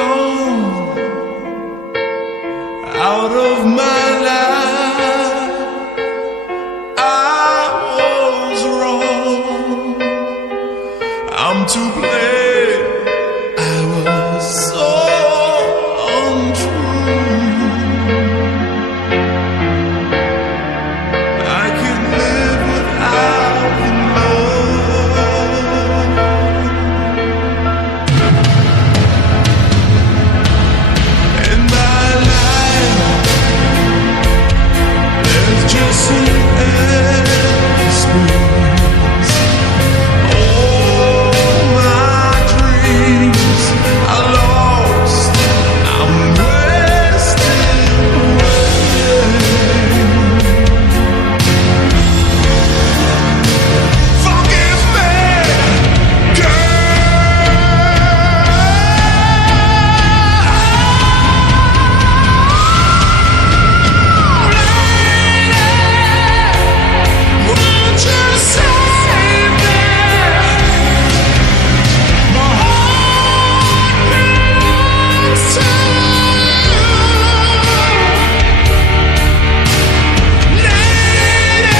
gone out of my life. I was wrong, I'm to blame. I was so untrue. I could live without the love, and my life is just an empty space. All my dreams are lost, I'm wasting away. Forgive me, won't you save me? My heart belongs to you. Lady,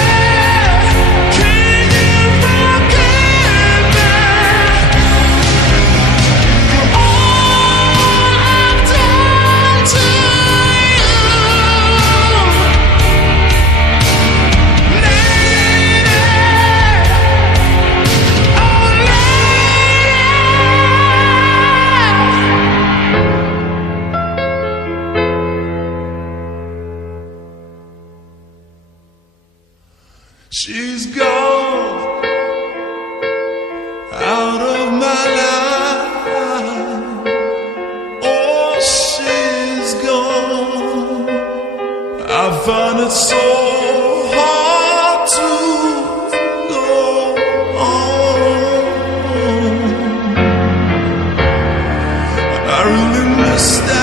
can you forgive me for all I've done to you? She's gone out of my life. Oh, she's gone. I find it so hard to go on. I really miss that.